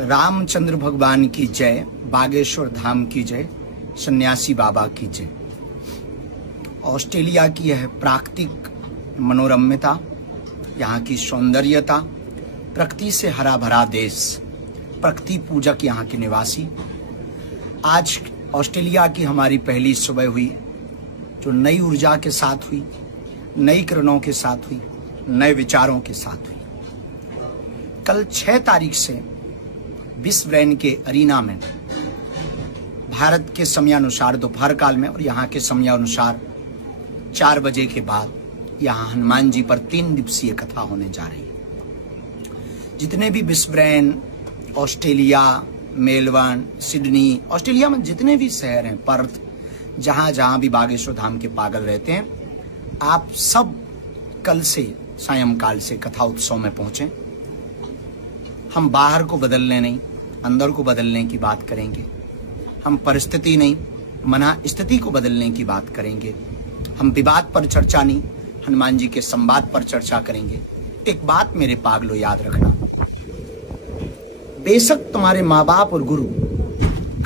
रामचंद्र भगवान की जय, बागेश्वर धाम की जय, सन्यासी बाबा की जय। ऑस्ट्रेलिया की यह प्राकृतिक मनोरम्यता, यहाँ की सौंदर्यता, प्रकृति से हरा भरा देश, प्रकृति पूजक यहाँ के निवासी। आज ऑस्ट्रेलिया की हमारी पहली सुबह हुई जो नई ऊर्जा के साथ हुई, नई किरणों के साथ हुई, नए विचारों के साथ हुई। कल 6 तारीख से ब्रिस्बेन के अरीना में भारत के समयानुसार दोपहर काल में और यहाँ के समयानुसार 4 बजे के बाद यहाँ हनुमान जी पर 3 दिवसीय कथा होने जा रही है। जितने भी Brisbane, Australia, Melbourne, Sydney, Australia में जितने भी शहर हैं, पर्थ, जहाँ जहाँ भी बागेश्वर धाम के पागल रहते हैं, आप सब कल से सायंकाल से कथा उत्सव में पहुंचे। हम बाहर को बदलने नहीं, अंदर को बदलने की बात करेंगे। हम परिस्थिति नहीं, मना स्थिति को बदलने की बात करेंगे। हम विवाद पर चर्चा नहीं, हनुमान जी के संवाद पर चर्चा करेंगे। एक बात मेरे पागलों याद रखना, बेशक तुम्हारे माँ बाप और गुरु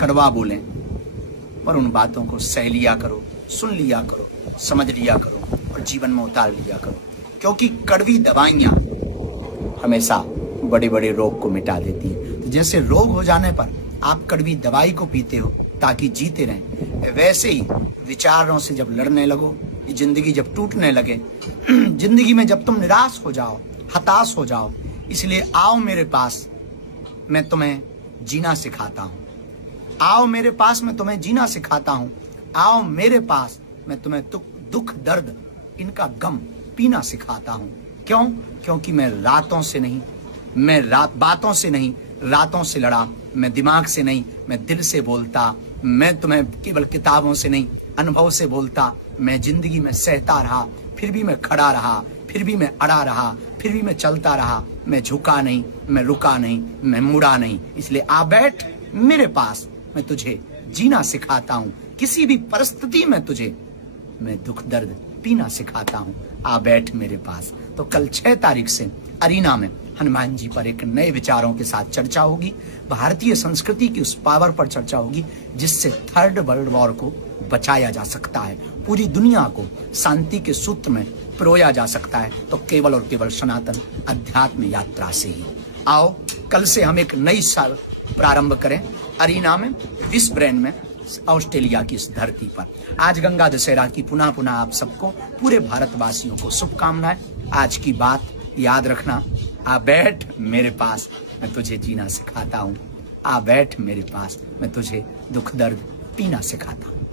कड़वा बोलें, पर उन बातों को सह लिया करो, सुन लिया करो, समझ लिया करो और जीवन में उतार लिया करो, क्योंकि कड़वी दवाइयां हमेशा बड़े बड़े रोग को मिटा देती हैं। तो जैसे रोग हो जाने पर आप कड़वी दवाई को पीते हो ताकि जीते रहें, वैसे ही विचारों से जब लड़ने लगो, जिंदगी जब टूटने लगे, जिंदगी में जब तुम निराश हो जाओ, हताश हो जाओ, इसलिए आओ मेरे पास, मैं तुम्हें जीना सिखाता हूँ। आओ मेरे पास, मैं तुम्हें जीना सिखाता हूँ। आओ मेरे पास, मैं तुम्हें दुख दर्द इनका गम पीना सिखाता हूँ। क्यों? क्योंकि मैं रातों से नहीं, मैं बातों से नहीं, रातों से लड़ा। मैं दिमाग से नहीं, मैं दिल से बोलता। मैं तुम्हें केवल किताबों से नहीं, अनुभव से बोलता। मैं जिंदगी में सहता रहा, फिर भी मैं खड़ा रहा, फिर भी मैं अड़ा रहा, फिर भी मैं चलता रहा। मैं झुका नहीं, मैं रुका नहीं, मैं मुड़ा नहीं। इसलिए आ बैठ मेरे पास, मैं तुझे जीना सिखाता हूँ। किसी भी परिस्थिति में तुझे मैं दुख दर्द पीना सिखाता हूँ। आ बैठ मेरे पास। तो कल 6 तारीख से अरीना में हनुमान जी पर एक नए विचारों के साथ चर्चा होगी। भारतीय संस्कृति की उस पावर पर चर्चा होगी जिससे 3rd वर्ल्ड वॉर को बचाया जा सकता है, पूरी दुनिया को शांति के सूत्र में पिरोया जा सकता है, तो केवल और केवल सनातन अध्यात्म यात्रा से ही। आओ कल से हम एक नई साल प्रारंभ करें अरीना में, ब्रिस्बेन में, ऑस्ट्रेलिया की इस धरती पर। आज गंगा दशहरा की पुनः पुनः आप सबको, पूरे भारतवासियों को शुभकामनाएं। आज की बात याद रखना, आ बैठ मेरे पास, मैं तुझे जीना सिखाता हूँ। आ बैठ मेरे पास, मैं तुझे दुख दर्द पीना सिखाता हूँ।